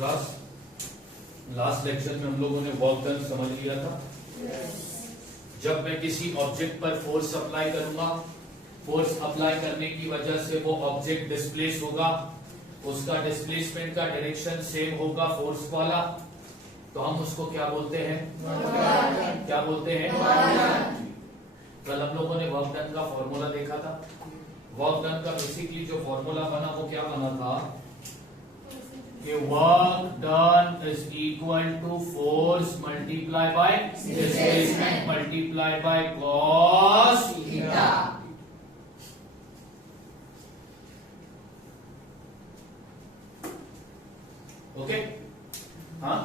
Last lecture में हम लोगों ने वर्क डन समझ लिया था। जब मैं किसी ऑब्जेक्ट पर फोर्स अप्लाई करूंगा, फोर्स अप्लाई करने की वजह से वो ऑब्जेक्ट डिस्प्लेस होगा, उसका डिस्प्लेसमेंट का डायरेक्शन सेम होगा फोर्स वाला, तो हम उसको क्या बोलते हैं? क्या बोलते हैं? कल हम लोगों ने वर्क डन का फॉर्मूला देखा था। वर्क डन का बेसिकली जो फॉर्मूला बना वो क्या बना था कि work done is equal to force multiply by displacement multiply by cos theta. Okay, हाँ,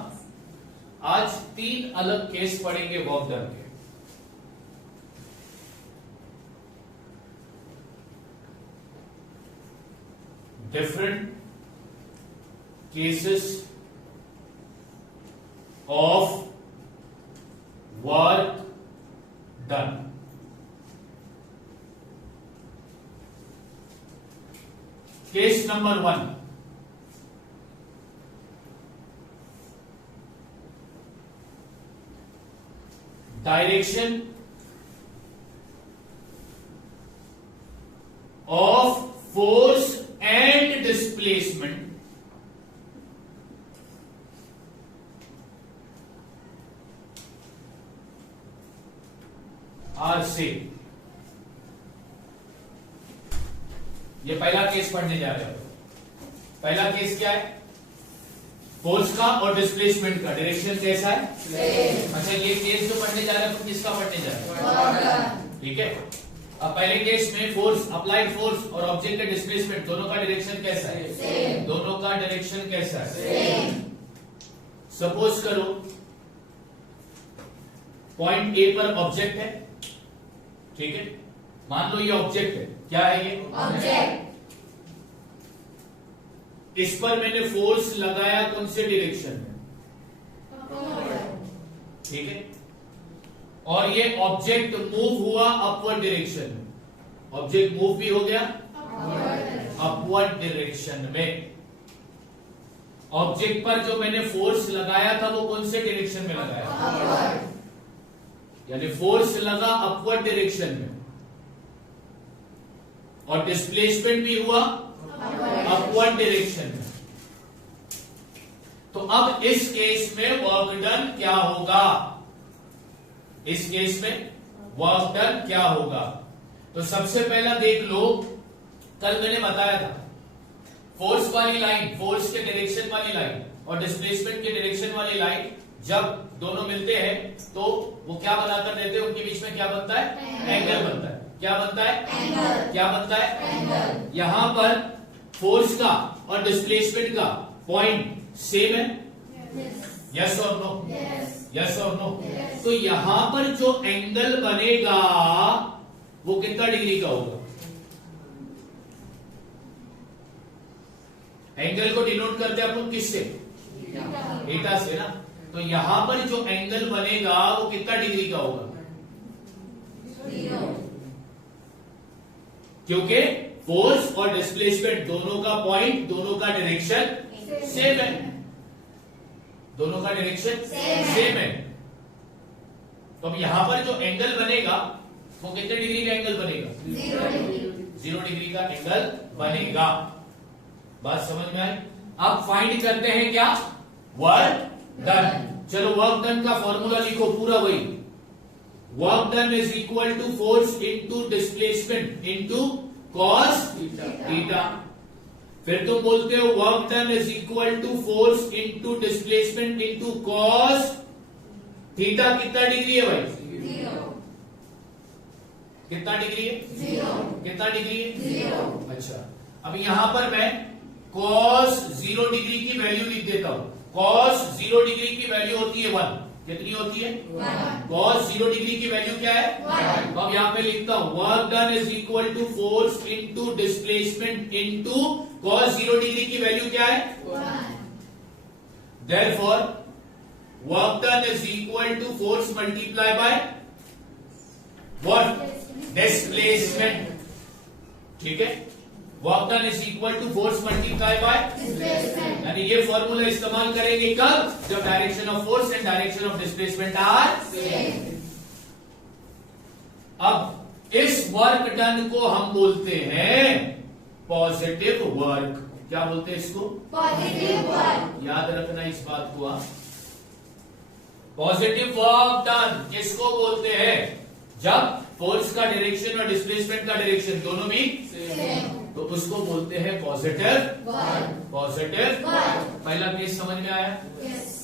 आज 3 अलग केस पढ़ेंगे वर्क डन के। Different cases of work done. Case number 1, direction of force and displacement are same। ये पहला केस पढ़ने जा रहे हो। पहला केस क्या है? फोर्स का और डिस्प्लेसमेंट का डायरेक्शन कैसा है? अच्छा, ये केस जो पढ़ने जा रहे हो तो किसका पढ़ने जा रहे हो? ठीक है। अब पहले केस में फोर्स, अप्लाइड फोर्स और ऑब्जेक्ट का डिस्प्लेसमेंट दोनों का डायरेक्शन कैसा है? दोनों का डायरेक्शन कैसा है? सपोज करो पॉइंट ए पर ऑब्जेक्ट है, ठीक है, मान लो ये ऑब्जेक्ट है। क्या है ये? ऑब्जेक्ट। इस पर मैंने फोर्स लगाया कौन से डायरेक्शन में? ठीक है, और ये ऑब्जेक्ट मूव हुआ अपवर्ड डायरेक्शन में। ऑब्जेक्ट मूव भी हो गया अपवर्ड डायरेक्शन में। ऑब्जेक्ट पर जो मैंने फोर्स लगाया था वो कौन से डायरेक्शन में लगाया? यानी फोर्स लगा अपवर्ड डायरेक्शन में, और डिस्प्लेसमेंट भी हुआ अपवर्ड डायरेक्शन में। तो अब इस केस में वर्क डन क्या होगा? इस केस में वर्क डन क्या होगा? तो सबसे पहला देख लो, कल मैंने बताया था फोर्स वाली लाइन, फोर्स के डायरेक्शन वाली लाइन और डिस्प्लेसमेंट के डायरेक्शन वाली लाइन जब दोनों मिलते हैं तो वो क्या बनाकर देते हैं? उनके बीच में क्या बनता है? एंगल बनता है। क्या बनता है? एंगल। क्या बनता है? एंगल। यहां पर फोर्स का और डिस्प्लेसमेंट का पॉइंट सेम है? यस और नो? यस और नो? तो यहां पर जो एंगल बनेगा वो कितना डिग्री का होगा? एंगल को डिनोट करते हैं अपन किससे? थीटा से ना। तो यहां पर जो एंगल बनेगा वो कितना डिग्री का होगा? क्योंकि फोर्स और डिस्प्लेसमेंट दोनों का पॉइंट, दोनों का डायरेक्शन सेम है। दोनों का डायरेक्शन सेम है। तो अब यहां पर जो एंगल बनेगा वो कितने डिग्री का एंगल बनेगा? 0 डिग्री का एंगल बनेगा। बात समझ में आई? अब फाइंड करते हैं क्या? Work done. चलो वर्क डन का फॉर्मूला लिखो पूरा वही। Work done is equal to force into displacement into cos theta. फिर तुम बोलते हो work done is equal to force into displacement into cos theta. कितना डिग्री है भाई? 0। कितना डिग्री है? 0। कितना डिग्री है? 0। अच्छा, अब यहां पर मैं कॉस 0 डिग्री की वैल्यू लिख देता हूं। कॉस 0 डिग्री की वैल्यू होती है 1। कितनी होती है? 1। कॉस 0 डिग्री की वैल्यू क्या है? 1। तो अब यहां पे लिखता हूं work done is equal to force into displacement into cos 0 degree की वैल्यू क्या है? 1। Therefore work done is equal to force multiply by what? Displacement. ठीक है, work done is equal to force multiply by displacement. यानी ये formula इस्तेमाल करेंगे कब? जब direction of force and direction of displacement are same. अब इस वर्क डन को हम बोलते हैं पॉजिटिव वर्क। क्या बोलते हैं इसको? Positive work. याद रखना इस बात को आप। पॉजिटिव वर्क डन किसको बोलते हैं? जब फोर्स का डायरेक्शन और डिस्प्लेसमेंट का डायरेक्शन दोनों भी सेम, तो उसको बोलते हैं पॉजिटिव वर्क। Positive work. पहला केस समझ में आया?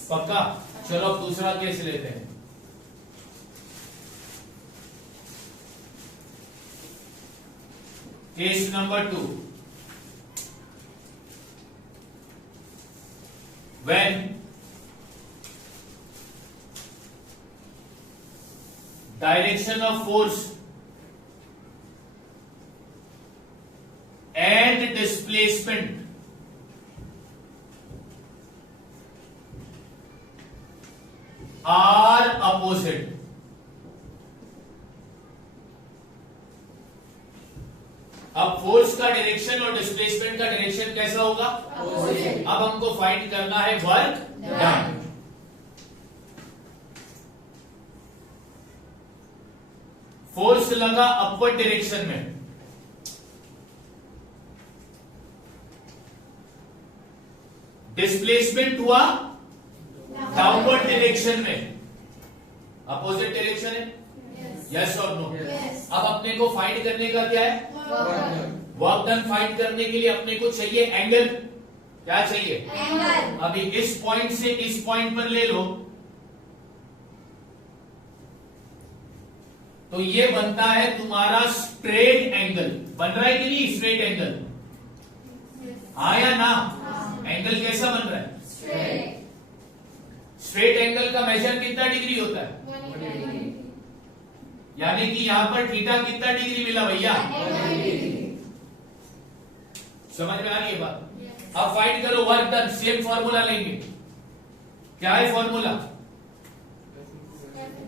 पक्का? चलो अब दूसरा केस लेते हैं। Case number 2, when direction of force and displacement are opposite, अब फोर्स का डायरेक्शन और डिस्प्लेसमेंट का डायरेक्शन कैसा होगा? अपोजिट। अब हमको फाइंड करना है वर्क डन। फोर्स लगा अपवर्ड डायरेक्शन में, डिस्प्लेसमेंट हुआ डाउनवर्ड डायरेक्शन में। अपोजिट डायरेक्शन है, यस और नो? अब अपने को फाइंड करने का क्या है? वर्क डन फाइंड करने के लिए अपने को चाहिए एंगल। क्या चाहिए? एंगल। अभी इस पॉइंट से इस पॉइंट पर ले लो तो ये बनता है तुम्हारा स्ट्रेट एंगल। बन रहा है कि नहीं स्ट्रेट एंगल? आया ना? एंगल कैसा बन रहा है? स्ट्रेट। स्ट्रेट एंगल का मेजर कितना डिग्री होता है? 180। यानी कि यहां पर थीटा कितना डिग्री मिला भैया? 180। समझ में आ रही है बात? अब फाइंड करो वर्क डन। सेम फॉर्मूला लेंगे। क्या है formula?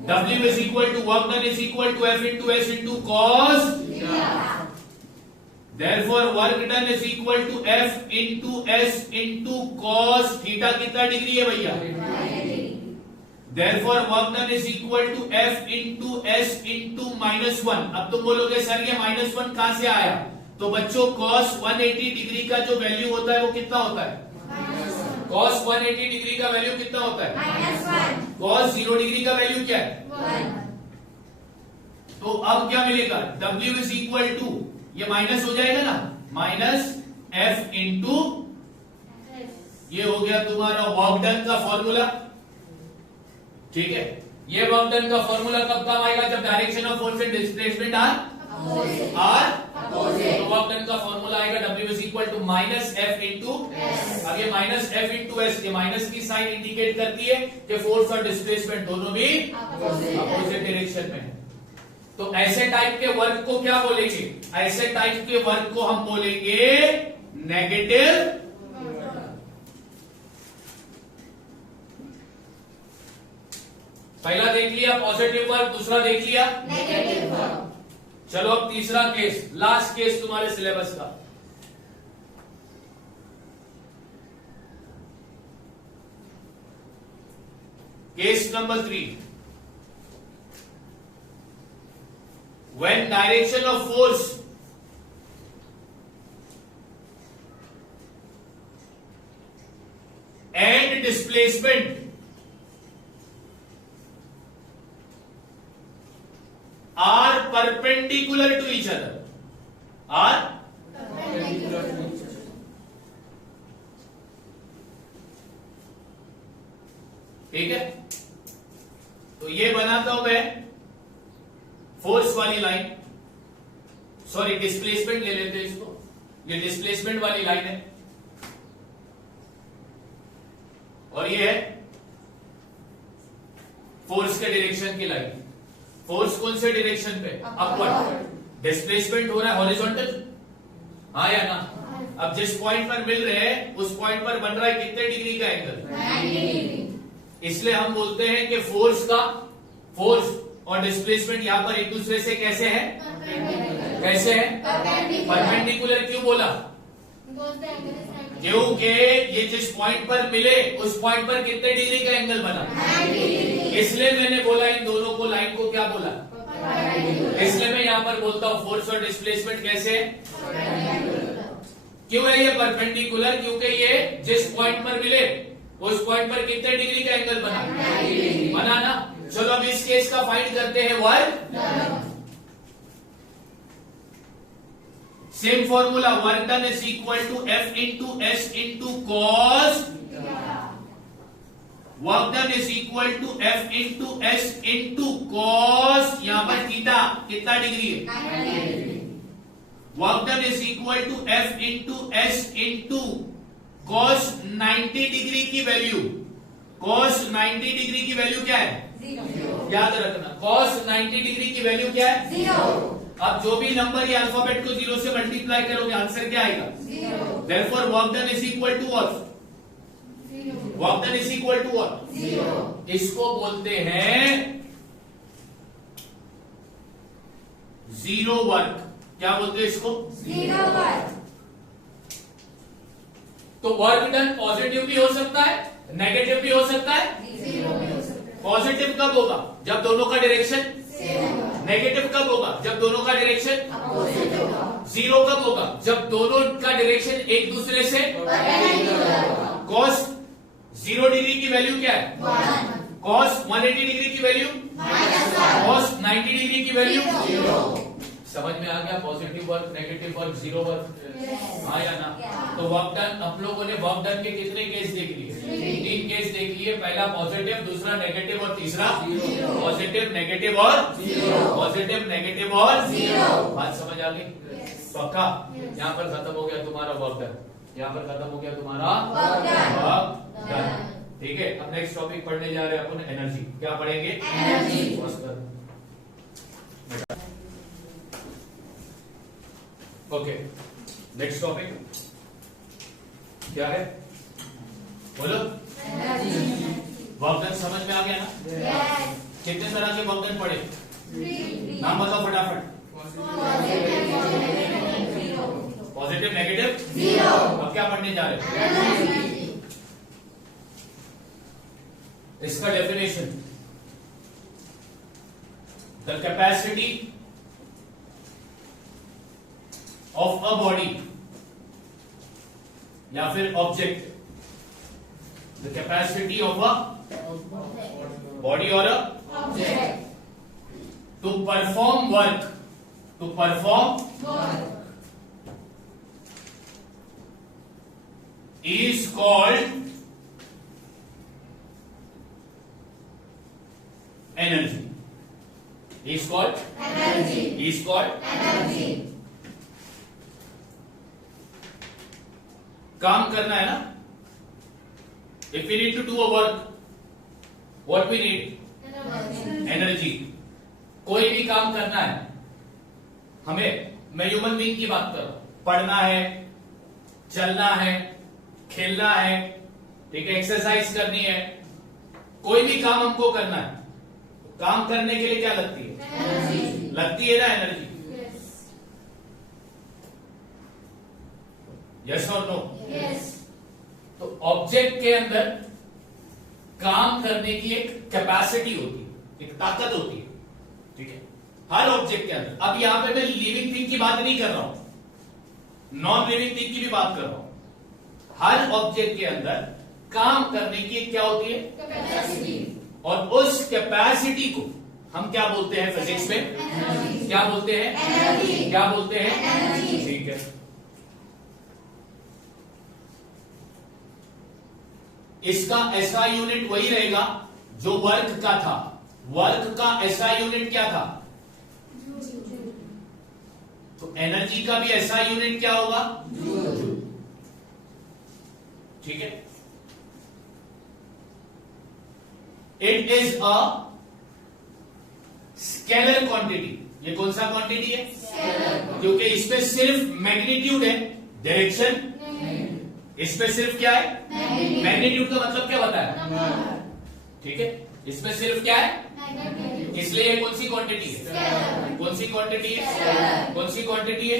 W is equal to work done is equal to F into S into cos theta. Therefore work done is equal to F into S into cos theta। कितना degree है भैया? 180। Therefore work done is equal to F into S into -1। अब तुम बोलोगे sir ये -1 कहां से आया? तो बच्चों cos 180 डिग्री का जो वैल्यू होता है वो कितना होता है? cos 180 डिग्री का वैल्यू कितना होता है? -1। cos 0 डिग्री का वैल्यू क्या है? 1। तो अब क्या मिलेगा? W इज इक्वल टू, ये माइनस हो जाएगा ना, माइनस F इंटू, ये हो गया तुम्हारा वर्क डन का फॉर्मूला। ठीक है, ये वर्क डन का फॉर्मूला कब काम आएगा? जब direction of force and displacement are opposite. तो वर्क डन का फॉर्मूला आएगा W is equal to minus F into S। अब ये माइनस F इंटू S, ये माइनस की साइन इंडिकेट करती है कि फोर्स और डिस्प्लेसमेंट दोनों भी अपोजिट डायरेक्शन में है। तो ऐसे टाइप के वर्क को क्या बोलेंगे? ऐसे टाइप के वर्क को हम बोलेंगे नेगेटिव। पहला देख लिया पॉजिटिव वर्क, दूसरा देख लिया नेगेटिव वर्क। चलो अब तीसरा केस, लास्ट केस तुम्हारे सिलेबस का। Case number 3, when direction of force and displacement are perpendicular to each other, are perpendicular to each other। ठीक है, तो ये बनाता हूं मैं फोर्स वाली लाइन, सॉरी डिस्प्लेसमेंट ले लेते हैं इसको। ये डिस्प्लेसमेंट वाली लाइन है और ये है फोर्स के डायरेक्शन की लाइन। फोर्स कौन से डायरेक्शन पे? अपवर्ड। डिस्प्लेसमेंट हो रहा है हॉरिजॉन्टल, हाँ या ना? अब जिस पॉइंट पर मिल रहे हैं उस पॉइंट पर बन रहा है कितने डिग्री का एंगल? 90 डिग्री। इसलिए हम बोलते हैं कि फोर्स और डिस्प्लेसमेंट यहाँ पर एक दूसरे से कैसे है? कैसे है? परपेंडिकुलर। क्यों बोला? क्योंकि ये जिस पॉइंट पर मिले उस पॉइंट पर कितने डिग्री का एंगल बना, इसलिए मैंने बोला इन दोनों को, लाइन को क्या बोला? इसलिए मैं यहाँ पर बोलता हूँ फोर्स और डिस्प्लेसमेंट कैसे है? क्यों है ये परपेंडिकुलर? क्योंकि ये जिस पॉइंट पर मिले उस पॉइंट पर कितने डिग्री का एंगल बना? बना ना। चलो अब इस केस का फाइंड करते हैं work. Same formula, work done is equal to F into S into cos, work done is equal to F into S into cos, यहां पर थीटा कितना डिग्री है? Work done is equal to F into S into cos 90 degree की value, cos 90 degree की value क्या है? याद रखना, कॉस 90 डिग्री की वैल्यू क्या है? 0। अब जो भी नंबर ये अल्फाबेट को 0 से मल्टीप्लाई करोगे आंसर क्या आएगा? 0। Therefore work done is equal to what? 0। Work done is equal to what? 0। इसको बोलते हैं जीरो वर्क। क्या बोलते हैं इसको? Zero work. तो वर्क डन पॉजिटिव भी हो सकता है, नेगेटिव भी हो सकता है, जीरो भी हो सकता है। पॉजिटिव कब होगा? जब दोनों का डायरेक्शन सेम होगा। नेगेटिव कब होगा? जब दोनों का डायरेक्शन अपोजिट होगा। जीरो कब होगा? जब दोनों का डायरेक्शन एक दूसरे से परपेंडिकुलर होगा। कॉस 0 डिग्री की वैल्यू क्या है? 1। कॉस 180 डिग्री की वैल्यू -1। कॉस 90 डिग्री की वैल्यू 0। समझ में आ गया? Positive work, negative work, zero work, हाँ या ना? तो वर्क डन, हम लोगों ने वर्क डन के कितने केस देख लिए? 3 केस देख लिए। पहला पॉजिटिव, दूसरा नेगेटिव और तीसरा पॉजिटिव, नेगेटिव और पॉजिटिव, नेगेटिव और जीरो। बात समझ आ गई? पक्का? यहाँ पर खत्म हो गया तुम्हारा वर्क डन, यहाँ पर खत्म हो गया तुम्हारा वर्क डन। ठीक है, अब नेक्स्ट टॉपिक पढ़ने जा रहे हैं अपन, एनर्जी। क्या पढ़ेंगे? एनर्जी। ओके, नेक्स्ट टॉपिक क्या है? बोलो। वर्क डन समझ में आ गया ना? कितने तरह के वर्क डन पढ़े? नाम बताओ फटाफट। Positive, negative, zero. अब क्या पढ़ने जा रहे हैं? इसका definition, the capacity of a body या फिर object, the capacity of a body और a object to perform work, to perform work is called energy, is called energy, is called energy. काम करना है ना? If we need to do a work, what we need? Energy. कोई भी काम करना है हमें, मैं ह्यूमन बीइंग की बात कर रहा हूं, पढ़ना है, चलना है, खेलना है, ठीक है, एक्सरसाइज करनी है, कोई भी काम हमको करना है, काम करने के लिए क्या लगती है? एनर्जी। लगती है ना एनर्जी? यस और नो? यस। तो ऑब्जेक्ट के अंदर काम करने की एक कैपेसिटी होती है, एक ताकत होती है, ठीक है, हर ऑब्जेक्ट के अंदर। अब यहां पे मैं लिविंग थिंग की बात नहीं कर रहा हूं, नॉन लिविंग थिंग की भी बात कर रहा हूं। हर ऑब्जेक्ट के अंदर काम करने की एक क्या होती है? कैपेसिटी। और उस कैपेसिटी को हम क्या बोलते हैं फिजिक्स में? एनर्जी। क्या बोलते हैं? एनर्जी। क्या बोलते हैं? एनर्जी। ठीक है, इसका एसआई यूनिट वही रहेगा जो वर्क का था। वर्क का एसआई यूनिट क्या था? तो एनर्जी का भी एसआई यूनिट क्या होगा? जूल। ठीक है, it is a scalar quantity. ये कौन सा क्वांटिटी है? स्केलर। क्योंकि इसमें सिर्फ मैग्नीट्यूड है, डायरेक्शन इसमें सिर्फ क्या है? मैग्नीट्यूड का मतलब क्या बताया? ठीक है, इसमें सिर्फ क्या है? इसलिए ये कौन सी क्वांटिटी है? कौन सी क्वांटिटी है? कौन सी क्वांटिटी है?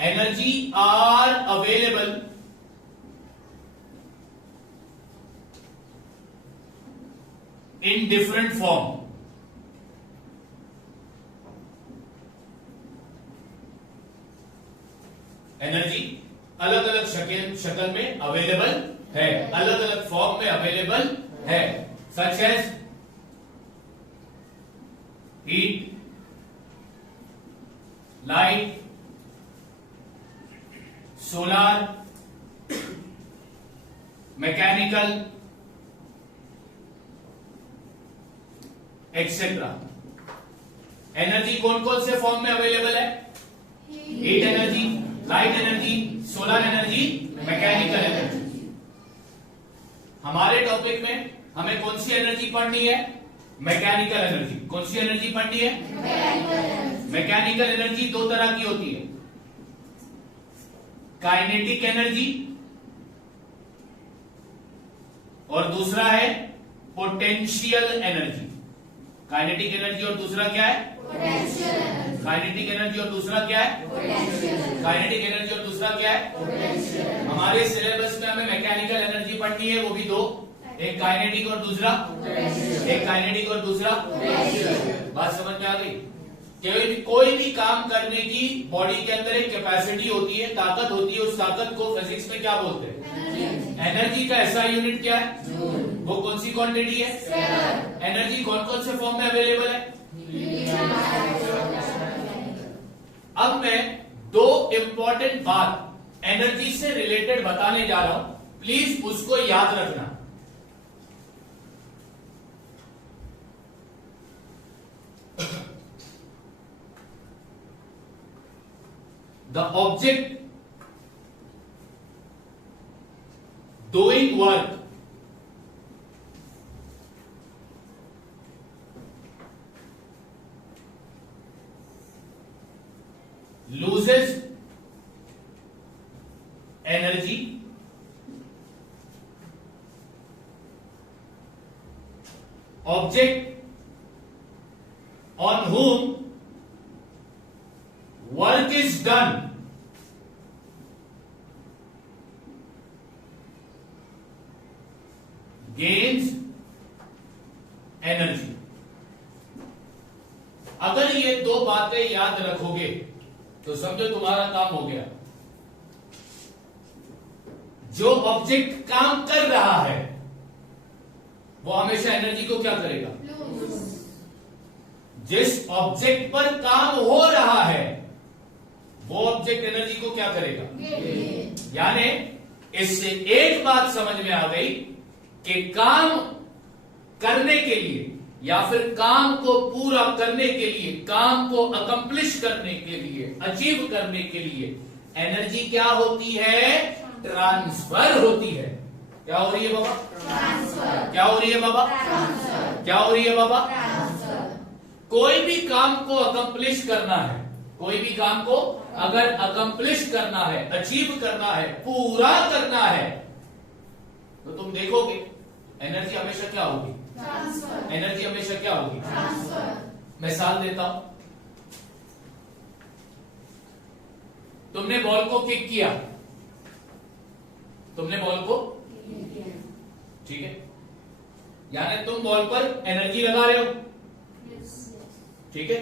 Energy are available in different form. Energy अलग अलग शक्ल में अवेलेबल है, अलग अलग फॉर्म में अवेलेबल है, such as heat, light, solar, mechanical etcetera. Energy कौन कौन से फॉर्म में अवेलेबल है? Heat energy, light energy, solar energy, mechanical energy. हमारे टॉपिक में हमें कौन सी एनर्जी पढ़नी है? Mechanical energy. कौन सी एनर्जी पढ़नी है? मैकेनिकल एनर्जी दो तरह की होती है, काइनेटिक एनर्जी और दूसरा है पोटेंशियल एनर्जी। काइनेटिक एनर्जी और दूसरा क्या है? Potential energy. काइनेटिक एनर्जी और दूसरा क्या है? पोटेंशियल। काइनेटिक एनर्जी और दूसरा क्या है? पोटेंशियल। हमारे सिलेबस में हमें मैकेनिकल एनर्जी पढ़नी है, वो भी दो, एक काइनेटिक और दूसरा पोटेंशियल। एक काइनेटिक और दूसरा पोटेंशियल। बात समझ में आ गई? कोई भी काम करने की बॉडी के अंदर एक कैपेसिटी होती है, ताकत होती है, उस ताकत को फिजिक्स में क्या बोलते हैं? एनर्जी का ऐसा यूनिट क्या है? वो कौन सी क्वांटिटी है? एनर्जी कौन कौन से फॉर्म में अवेलेबल है? अब मैं दो इंपॉर्टेंट बात एनर्जी से रिलेटेड बताने जा रहा हूं, प्लीज उसको याद रखना। The object doing work loses energy object on whom work is done gains energy। अगर ये दो बातें याद रखोगे तो समझो तुम्हारा काम हो गया। जो ऑब्जेक्ट काम कर रहा है वो हमेशा एनर्जी को क्या करेगा? जिस ऑब्जेक्ट पर काम हो रहा है वो ऑब्जेक्ट एनर्जी को क्या करेगा? यानी इससे एक बात समझ में आ गई कि काम करने के लिए या फिर काम को पूरा करने के लिए, काम को अकम्प्लिश करने के लिए, अचीव करने के लिए एनर्जी क्या होती है? ट्रांसफर होती है। क्या हो रही है बाबा? ट्रांसफर। क्या हो रही है बाबा? ट्रांसफर। क्या हो रही है बाबा? ट्रांसफर। कोई भी काम को अकम्प्लिश करना है, कोई भी काम को अगर अकम्प्लिश करना है, अचीव करना है, पूरा करना है, तो तुम देखोगे एनर्जी हमेशा क्या होगी? ट्रांसफर। एनर्जी हमेशा क्या होगी? ट्रांसफर। मिसाल देता हूं, तुमने बॉल को किक किया, तुमने बॉल को, ठीक है, यानी तुम बॉल पर एनर्जी लगा रहे हो, ठीक है,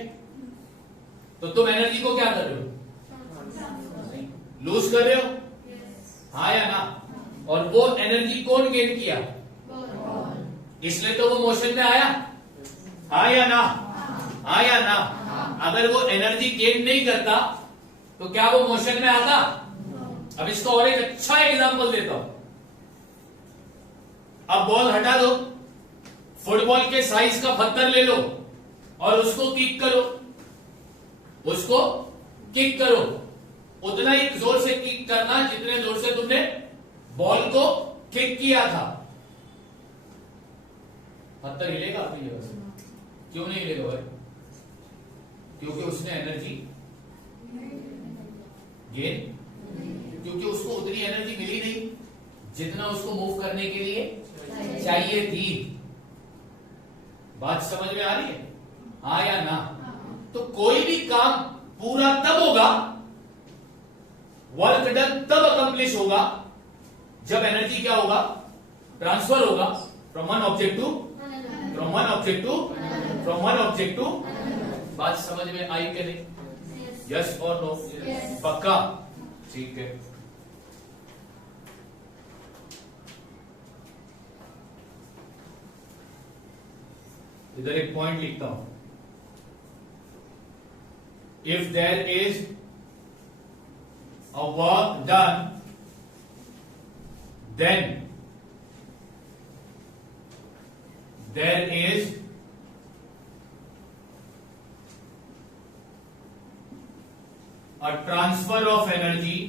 तो तुम एनर्जी को क्या कर रहे हो? लूज कर रहे हो, हाँ या ना? और वो एनर्जी कौन गेन किया? इसलिए तो वो मोशन में आया, हाँ या ना? हाँ या ना? अगर वो एनर्जी गेन नहीं करता तो क्या वो मोशन में आता? अब इसका और एक अच्छा एग्जांपल देता हूं। अब बॉल हटा दो, फुटबॉल के साइज का पत्थर ले लो और उसको किक करो, उसको किक करो, उतना ही जोर से किक करना जितने जोर से तुमने बॉल को किक किया था। पत्थर हिलेगा अपनी जगह से? क्यों नहीं हिलेगा भाई? क्योंकि उसने एनर्जी गेन, क्योंकि उसको उतनी एनर्जी मिली नहीं जितना उसको मूव करने के लिए चाहिए थी। बात समझ में आ रही है, हाँ या ना? तो कोई भी काम पूरा तब होगा, वर्क डन तब अकम्प्लिश होगा जब एनर्जी क्या होगा, ट्रांसफर होगा from one object to, from one object to, from one object to. बात समझ में आई कि नहीं? यस और नो? पक्का? ठीक है। इधर एक पॉइंट लिखता हूं, if there is a work done, then there is a transfer of energy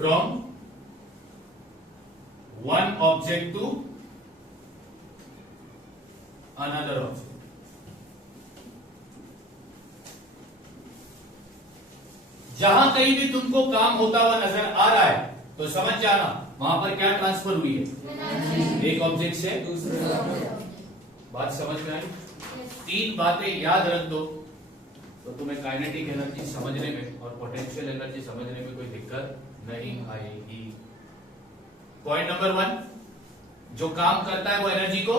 from one object to another object. जहां कहीं भी तुमको काम होता हुआ नजर आ रहा है तो समझ जाना वहां पर क्या ट्रांसफर हुई है, एक ऑब्जेक्ट से दूसरे। बात समझ में आई? तीन बातें याद रख दो तो तुम्हें काइनेटिक एनर्जी समझने में और पोटेंशियल एनर्जी समझने में कोई दिक्कत नहीं आएगी। पॉइंट नंबर 1, जो काम करता है वो एनर्जी को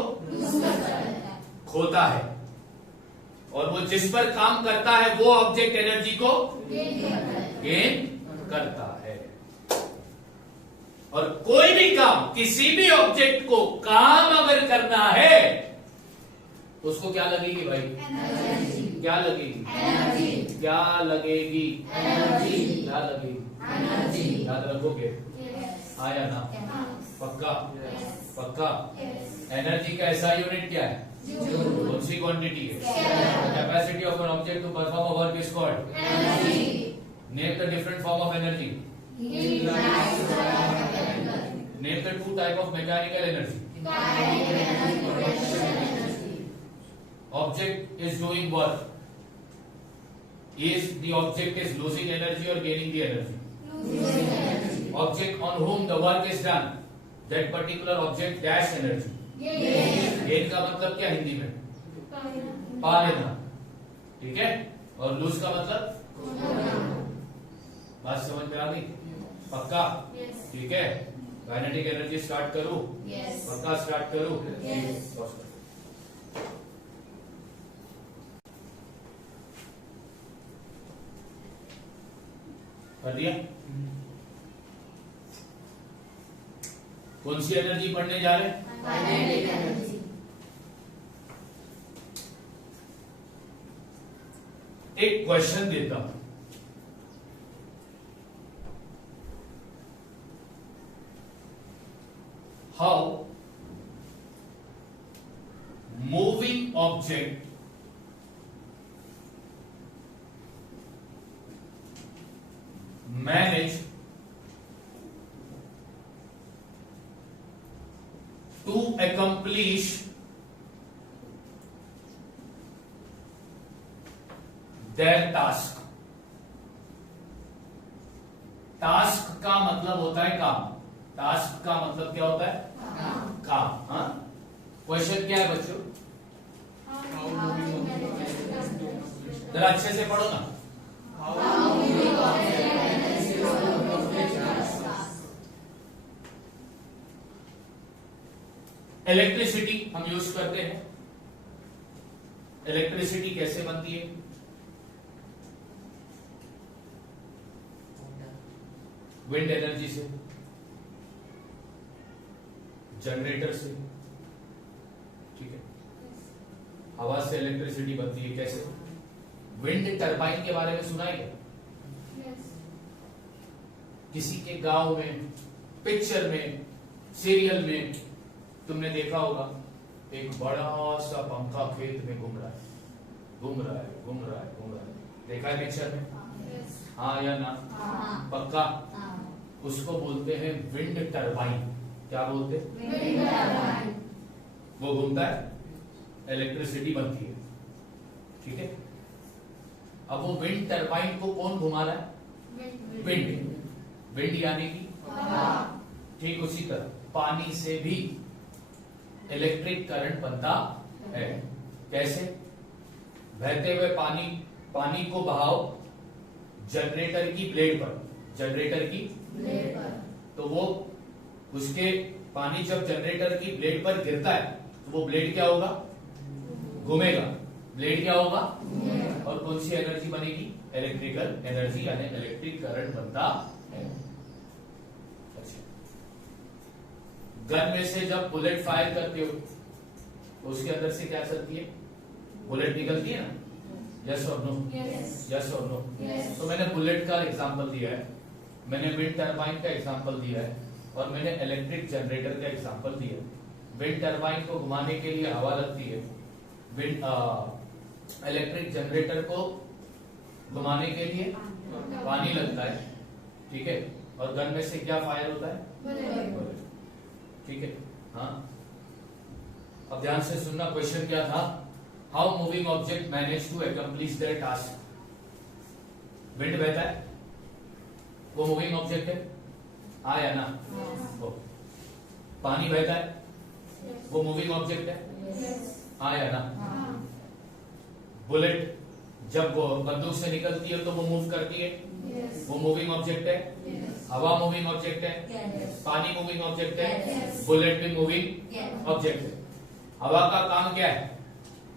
खोता है, और वो जिस पर काम करता है वो ऑब्जेक्ट एनर्जी को गेन करता है। और कोई भी काम, किसी भी ऑब्जेक्ट को काम अगर करना है तो उसको क्या लगेगी भाई? एनर्जी। क्या लगेगी? एनर्जी। क्या लगेगी? एनर्जी। क्या लगेगी? एनर्जी। याद रखोगे? आया ना? पक्का? पक्का? एनर्जी का ऐसा यूनिट क्या है? कौन सी क्वांटिटी है? Capacity of an object to perform a work is called energy. Name the different form of energy. Name the two type of mechanical energy. Object is doing work, is the object is losing energy और gaining the energy? Object on whom the work is done, that particular object dash energy। Gain का मतलब क्या हिंदी में? पा लेना, ठीक है? और लूज का मतलब? बात समझ में आ गई? पक्का? ठीक है। काइनेटिक एनर्जी स्टार्ट करूं? पक्का स्टार्ट करूं? कर दिया? कौन सी एनर्जी पढ़ने जा रहे हैं? Kinetic energy. एक क्वेश्चन देता हूं, how moving object manage to accomplish their task। Task का मतलब होता है काम, टास्क का मतलब क्या होता है? काम। हाँ, क्वेश्चन क्या है बच्चों? जरा अच्छे से पढ़ो ना। इलेक्ट्रिसिटी हम यूज करते हैं, इलेक्ट्रिसिटी कैसे बनती है? विंड एनर्जी से, जनरेटर से, ठीक है? हवा से इलेक्ट्रिसिटी बनती है कैसे? विंड टरबाइन के बारे में सुना है क्या? किसी के गांव में, पिक्चर में, सीरियल में तुमने देखा होगा, एक बड़ा सा पंखा खेत में घूम रहा है, घूम रहा है, घूम रहा है, घूम रहा है। देखा है पिक्चर में? हाँ या ना? पक्का? उसको बोलते हैं विंड टरबाइन। क्या बोलते हैं? Wind turbine. वो घूमता है, इलेक्ट्रिसिटी बनती है, ठीक है। अब वो विंड टरबाइन को कौन घुमा रहा है? विंड। विंड यानी कि ठीक उसी तरह पानी से भी इलेक्ट्रिक करंट बनता है। कैसे? बहते हुए पानी को बहाओ जनरेटर की ब्लेड पर, तो वो उसके पानी जब जनरेटर की ब्लेड पर गिरता है तो वो ब्लेड क्या होगा? घूमेगा। ब्लेड क्या होगा? और कौन सी एनर्जी बनेगी? इलेक्ट्रिकल एनर्जी, यानी इलेक्ट्रिक करंट बनता है। अच्छा, गन में से जब बुलेट फायर करते हो तो उसके अंदर से क्या चलती है? बुलेट निकलती है ना? यस और नो? यस और नो? तो मैंने बुलेट का एग्जांपल दिया है, मैंने विंड टरबाइन का एग्जांपल दिया है, और मैंने इलेक्ट्रिक जनरेटर का एग्जांपल दिया है। विंड टरबाइन को घुमाने के लिए हवा लगती है, इलेक्ट्रिक जनरेटर को घुमाने के लिए पानी लगता है, ठीक है। और गन में से क्या फायर होता है? ठीक है। हाँ, अब ध्यान से सुनना, क्वेश्चन क्या था? How moving object manage to accomplish their task. Wind बहता है, वो मूविंग ऑब्जेक्ट है, हाँ या ना? पानी बहता है, वो मूविंग ऑब्जेक्ट है, हाँ या ना? बुलेट जब वो बंदूक से निकलती है तो वो मूव करती है, वो मूविंग ऑब्जेक्ट है। हवा मूविंग ऑब्जेक्ट है, पानी मूविंग ऑब्जेक्ट है, बुलेट भी मूविंग ऑब्जेक्ट है। हवा का काम क्या है?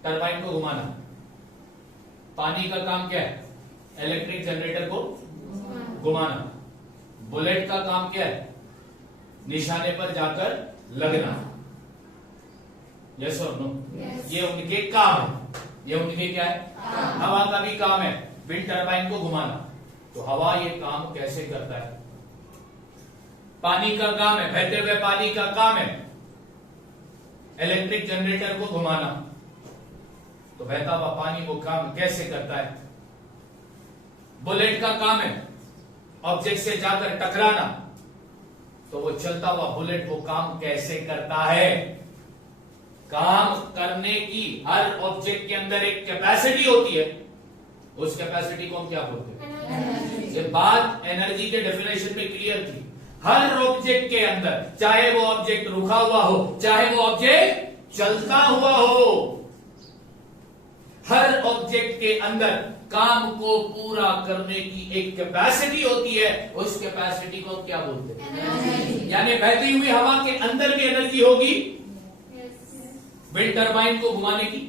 टरबाइन को घुमाना। पानी का काम क्या है? इलेक्ट्रिक जनरेटर को घुमाना। बुलेट का काम क्या है? निशाने पर जाकर लगना। यस और नो? ये उनके काम है, ये उनके क्या है? हवा का भी काम है विंड टरबाइन को घुमाना। तो हवा ये काम कैसे करता है? पानी का काम है, बहते हुए पानी का काम है इलेक्ट्रिक जनरेटर को घुमाना। तो बहता हुआ पानी वो काम कैसे करता है? बुलेट का काम है ऑब्जेक्ट से जाकर टकराना। तो वो चलता हुआ बुलेट वो काम कैसे करता है? काम करने की हर ऑब्जेक्ट के अंदर एक कैपेसिटी होती है, उस कैपेसिटी को हम क्या बोलते हैं? ये बात एनर्जी के डेफिनेशन में क्लियर थी। हर ऑब्जेक्ट के अंदर, चाहे वो ऑब्जेक्ट रुका हुआ हो, चाहे वो ऑब्जेक्ट चलता हुआ हो, हर ऑब्जेक्ट के अंदर काम को पूरा करने की एक कैपेसिटी होती है, उस कैपेसिटी को क्या बोलते हैं? यानी बहती हुई हवा के अंदर भी एनर्जी होगी विंड टरबाइन को घुमाने की,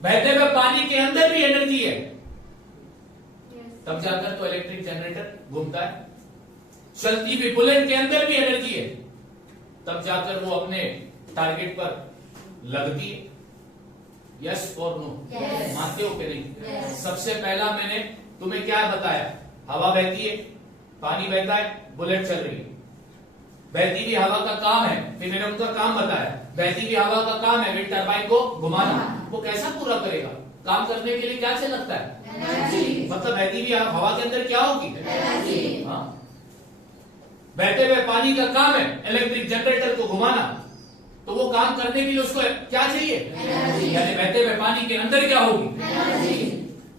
बहते हुए पानी के अंदर भी एनर्जी है, तब जाकर तो इलेक्ट्रिक जनरेटर घूमता है। चलती हुई बुलेट के अंदर भी एनर्जी है, तब जाकर वो अपने टारगेट पर लगती है। यस और नो? मानते हो कि नहीं? सबसे पहला मैंने तुम्हें क्या बताया? हवा बहती है, पानी बहता है, बुलेट चल रही है। बहती हुई हवा का काम है, फिर मैंने उनका काम बताया, बहती हुई हवा का काम है विंड टरबाइन को घुमाना। वो कैसा पूरा करेगा? काम करने के लिए क्या से लगता है? एनर्जी। मतलब बहती हुई हवा के अंदर क्या होगी? एनर्जी। हाँ, बहते हुए पानी का काम है इलेक्ट्रिक जनरेटर को घुमाना। तो वो काम करने के लिए उसको क्या चाहिए? एनर्जी। यानी बहते हुए पानी के अंदर क्या होगी? एनर्जी।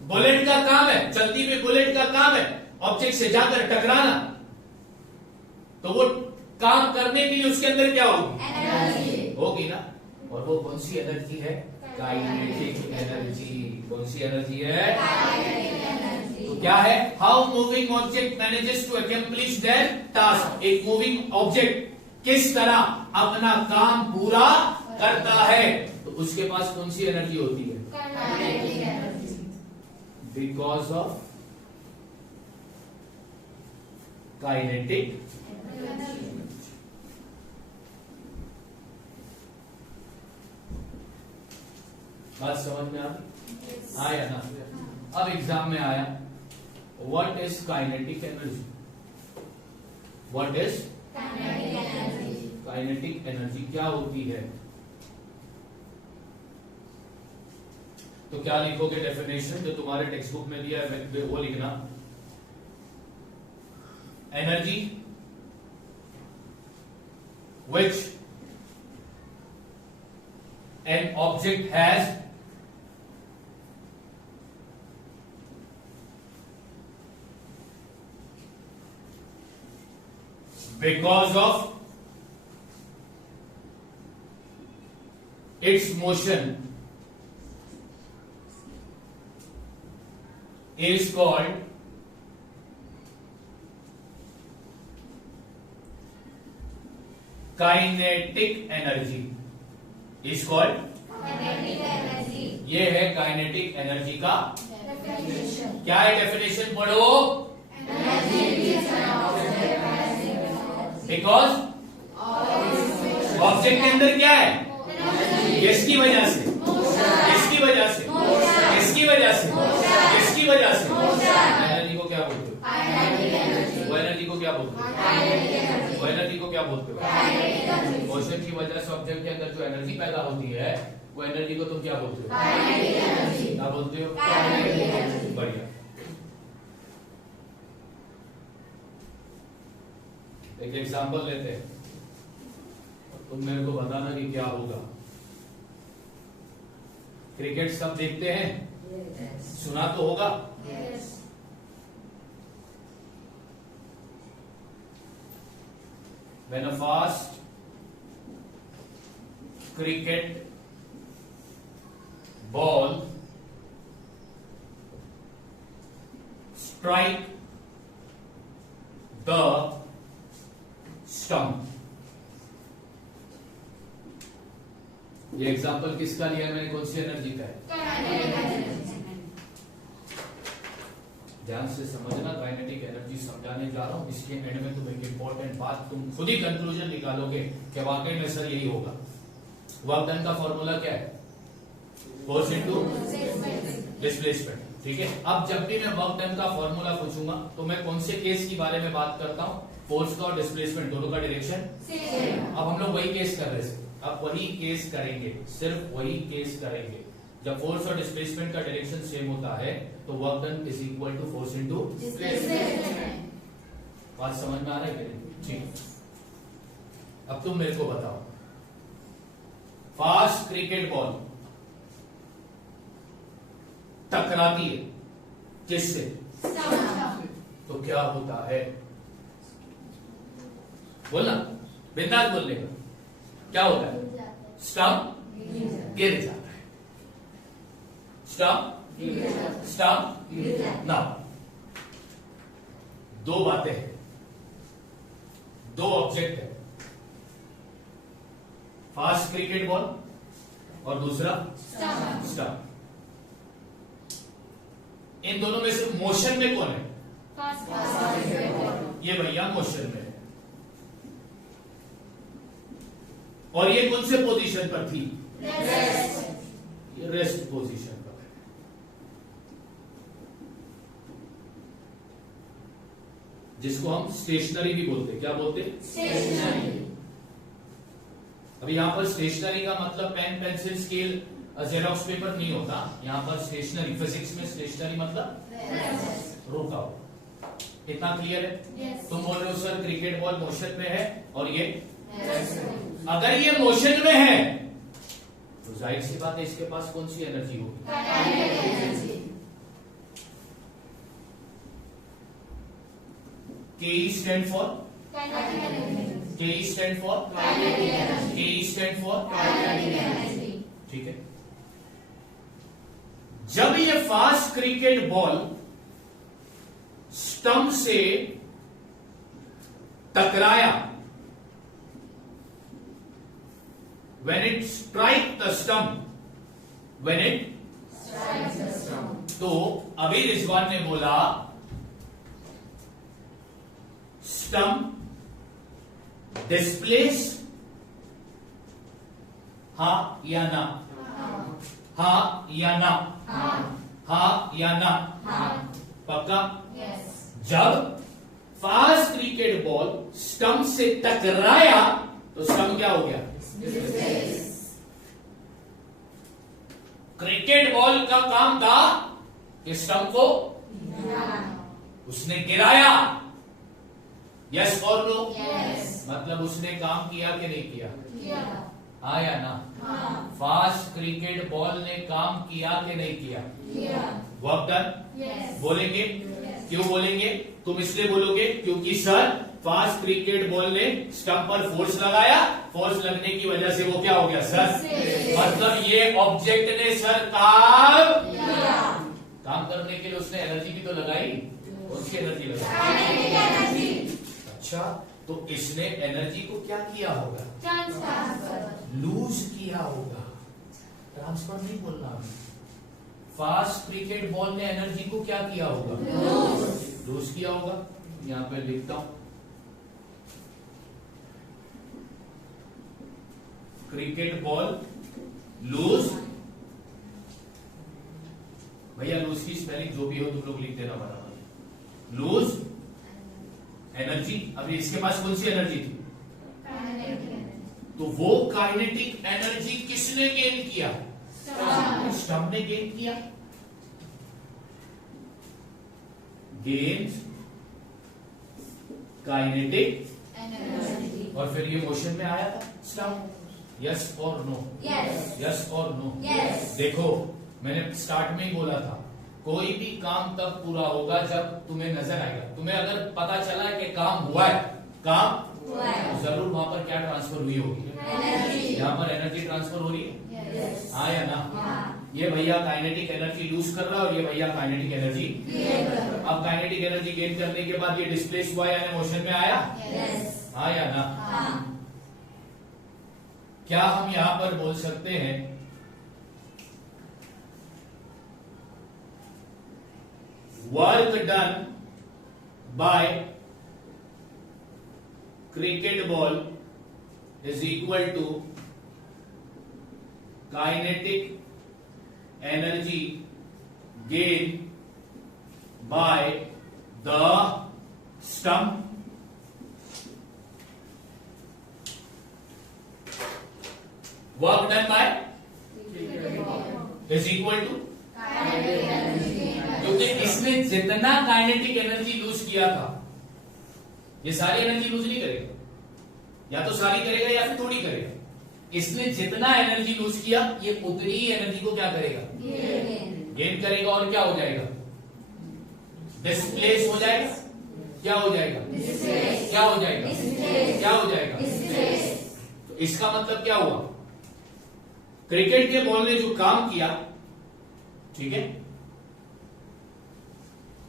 बुलेट का काम है, चलती हुई बुलेट का काम है ऑब्जेक्ट से जाकर टकराना। तो वो काम करने के लिए उसके अंदर क्या होगी? एनर्जी होगी ना। और वो कौन सी एनर्जी है? Kinetic energy. कौन सी एनर्जी है? Kinetic energy. तो क्या है? How moving object manages to accomplish their task. एक मूविंग ऑब्जेक्ट किस तरह अपना काम पूरा करता है, तो उसके पास कौन सी एनर्जी होती है? Kinetic energy. Because of kinetic energy. बात समझ में आया ना? अब एग्जाम में आया, what is kinetic energy? What is kinetic energy? Kinetic energy क्या होती है? तो क्या लिखोगे? डेफिनेशन जो तुम्हारे टेक्स्ट बुक में दिया है वो लिखना। Energy which an object has because of its motion is called kinetic energy, is called kinetic energy. ये है काइनेटिक एनर्जी का डेफिनेशन। क्या है डेफिनेशन पढ़ो। बिकॉज ऑब्जेक्ट के अंदर क्या है, किसकी वजह से, किसकी वजह से, किसकी वजह से, किसकी वजह से, एनर्जी को क्या बोलते हो, वो एनर्जी को क्या बोलते हो, वो एनर्जी को क्या बोलते हो, मोशन की वजह से ऑब्जेक्ट के अंदर जो एनर्जी पैदा होती है वो एनर्जी को तुम क्या बोलते हो, क्या बोलते हो, बढ़िया। एक एग्जांपल लेते हैं, तुम मेरे को बताना कि क्या होगा। क्रिकेट सब देखते हैं, सुना तो होगा। When a fast cricket ball strike the stump, ये एग्जांपल किसका लिया है मैंने, कौन सी एनर्जी का है, ध्यान से समझना। काइनेटिक एनर्जी समझाने जा रहा हूं, इसके एंड में तुम एक इंपॉर्टेंट बात, तुम खुद ही कंक्लूजन निकालोगे कि वाकई में सर यही होगा। वर्क डन का फॉर्मूला क्या है, फोर्स इनटू डिस्प्लेसमेंट, ठीक है। अब जब भी मैं वर्क डन का फॉर्मूला पूछूंगा तो मैं कौन से केस के बारे में बात करता हूं, फोर्स का और डिस्प्लेसमेंट दोनों का डायरेक्शन। अब हम लोग वही केस कर रहे हैं, अब वही केस करेंगे, सिर्फ वही केस करेंगे। जब फोर्स और डिस्प्लेसमेंट का डायरेक्शन सेम होता है तो work done is equal to force into displacement. बात समझ में आ रहा है कि नहीं, ठीक। अब तुम मेरे को बताओ, फास्ट क्रिकेट बॉल टकराती है किससे, तो क्या होता है, बोलना, बिंदास बोलने का, क्या होता है, स्टंप गिर जाता है, स्टंप ना। दो बातें हैं, दो ऑब्जेक्ट है, फास्ट क्रिकेट बॉल और दूसरा स्टंप। इन दोनों में से मोशन में कौन है, ये भैया मोशन में है, और ये कौन से पोजीशन पर थी, ये रेस्ट पोजीशन पर है। जिसको हम स्टेशनरी भी बोलते हैं, क्या बोलते हैं, स्टेशनरी। अभी यहां पर स्टेशनरी का मतलब pen pencil scale Xerox paper नहीं होता, यहां पर स्टेशनरी, फिजिक्स में स्टेशनरी मतलब रुका हुआ। इतना क्लियर है। तुम बोल रहे हो सर क्रिकेट बॉल मोशन में है और ये, अगर ये मोशन में है तो जाहिर सी बात है इसके पास कौन सी एनर्जी होगी, के स्टैंड फॉर, के स्टैंड फॉर, के स्टैंड फॉर, ठीक है। जब ये फास्ट क्रिकेट बॉल स्टंप से टकराया, when it strike the stump, when it strikes the stump, तो अभी रिजवान ने बोला स्टंप डिस्प्लेस, हाँ या ना, हाँ या ना, हाँ या ना, पक्का। जब फास्ट क्रिकेट बॉल स्टंप से टकराया तो स्टंप क्या हो गया, क्रिकेट बॉल का काम था कि स्टंप को उसने गिराया, यस और नो, मतलब उसने काम किया कि नहीं किया, हाँ या ना। फास्ट क्रिकेट बॉल ने काम किया कि नहीं किया? Work done. Yes. बोलेंगे? Yes. क्यों बोलेंगे? तुम इसलिए बोलोगे क्योंकि सर फास्ट क्रिकेट बॉल ने स्टंप पर फोर्स लगाया, फोर्स लगने की वजह से वो क्या हो गया सर? मतलब ये ऑब्जेक्ट ने सर काम करने के लिए उसने एनर्जी भी तो लगाई। कौन सी एनर्जी लगाई? अच्छा, तो इसने एनर्जी को क्या किया होगा? लूज किया होगा। ट्रांसफर नहीं बोलना। फास्ट क्रिकेट बॉल ने एनर्जी को क्या किया होगा? लूज किया होगा। यहां पे लिखता हूं, क्रिकेट बॉल लूज। भैया लूज की स्पेलिंग जो भी हो तुम लोग लिख देना बराबर। Lose energy. अभी इसके पास कौन सी एनर्जी थी? तो वो काइनेटिक एनर्जी किसने गेन किया? स्टंप ने गेन किया। गेन काइनेटिक, और फिर ये मोशन में आया था स्टंप। यस और नो? यस और नो? देखो मैंने स्टार्ट में ही बोला था, कोई भी काम तब पूरा होगा जब तुम्हें नजर आएगा। तुम्हें अगर पता चला है कि काम हुआ है, काम तो जरूर वहां पर क्या ट्रांसफर हुई होगी? यहाँ पर एनर्जी ट्रांसफर हो रही है। हाँ या ना? ये भैया काइनेटिक एनर्जी लूज कर रहा है और ये भैया काइनेटिक एनर्जी। अब काइनेटिक एनर्जी गेन करने के बाद ये डिस्प्लेस हुआ यानी मोशन में आया। हाँ या ना? क्या हम यहां पर बोल सकते हैं work done by cricket ball is equal to kinetic energy gain by the stump? Work done by is equal to, क्योंकि इसने जितना काइनेटिक एनर्जी लूज किया था, ये सारी एनर्जी लूज नहीं करेगा, या तो सारी करेगा या फिर थोड़ी करेगा। इसने जितना एनर्जी लूज किया ये उतनी ही एनर्जी को क्या करेगा? गेन करेगा। और क्या हो जाएगा? डिस्प्लेस हो जाएगा। क्या हो जाएगा? क्या हो जाएगा? क्या हो जाएगा? तो इसका मतलब क्या हुआ? क्रिकेट के बॉल ने जो काम किया, ठीक है,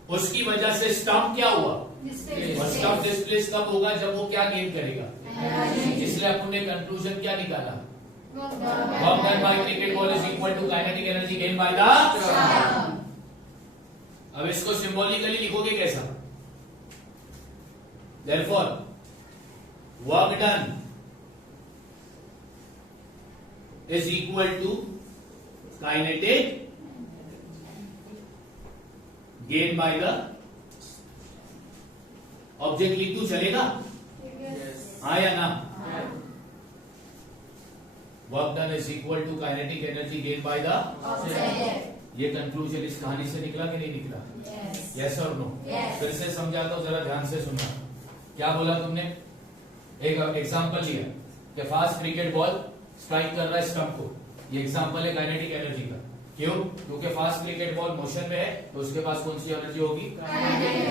उसकी वजह से स्टंप क्या हुआ? और स्टंप डिस्प्लेस कब होगा? जब वो क्या गेन करेगा? इसलिए अपन ने कंक्लूजन क्या निकाला? Work done by cricket ball is equal to kinetic energy gain by the. अब इसको सिंबॉलिकली लिखोगे कैसा? Therefore work done is equal to kinetic gain by the object. लिख तू चलेगा? हाँ या ना? Work done is equal to kinetic energy gain by the. ये कंक्लूजन इस कहानी से निकला कि नहीं निकला? यस और नो? फिर से समझाता हूं, जरा ध्यान से सुनना। क्या बोला तुमने? एक एग्जांपल लिया कि फास्ट क्रिकेट बॉल स्ट्राइक कर रहा है स्टंप को। ये एग्जांपल है काइनेटिक एनर्जी का। क्यों? क्योंकि फास्ट क्रिकेट बॉल मोशन में है तो उसके पास कौन सी एनर्जी होगी?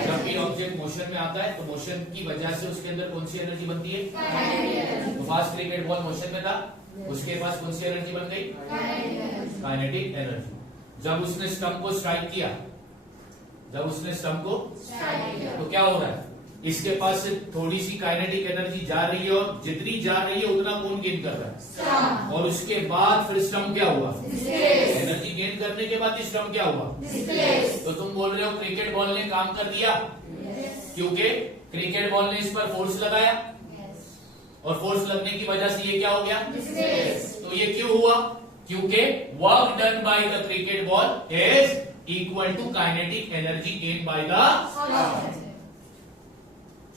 जब भी ऑब्जेक्ट मोशन में आता है तो मोशन की वजह से उसके अंदर कौन सी एनर्जी बनती है? तो फास्ट क्रिकेट बॉल मोशन में था, उसके पास कौन सी एनर्जी बन गई? Kinetic energy. जब उसने स्टंप को स्ट्राइक किया, तो क्या हो रहा है? इसके पास से थोड़ी सी काइनेटिक एनर्जी जा रही है और जितनी जा रही है उतना कौन गेन कर रहा है? और उसके बाद फिर स्टंप क्या हुआ? एनर्जी गेन करने के बाद स्टंप क्या हुआ? तो तुम बोल रहे हो क्रिकेट बॉल ने काम कर दिया, क्योंकि क्रिकेट बॉल ने इस पर फोर्स लगाया और फोर्स लगने की वजह से ये क्या हो गया? तो ये क्यों हुआ? क्योंकि work done by the cricket ball is equal to kinetic energy gain by the.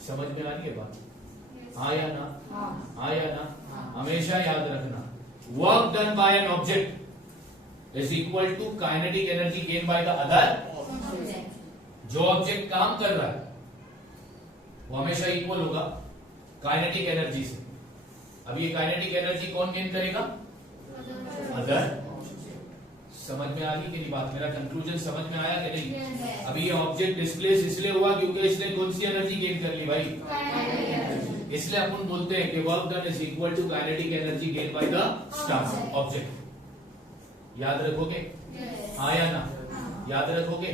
समझ में आ रही है बात? हाँ या ना? हाँ या ना? हमेशा याद रखना, work done by an object is equal to kinetic energy gain by the other. जो ऑब्जेक्ट काम कर रहा है वो हमेशा इक्वल होगा काइनेटिक एनर्जी से। अब ये काइनेटिक एनर्जी कौन गेन करेगा? अदर। समझ में आ गई कि नहीं बात? मेरा कंक्लूजन समझ में आया कि नहीं? Yes. अभी ये ऑब्जेक्ट डिस्प्लेस इसलिए हुआ क्योंकि इसने कौन सी एनर्जी गेन कर ली भाई? इसलिए अपन बोलते हैं कि work done is equal to kinetic energy gain by the staff object. याद रखोगे? हाँ या ना? याद रखोगे?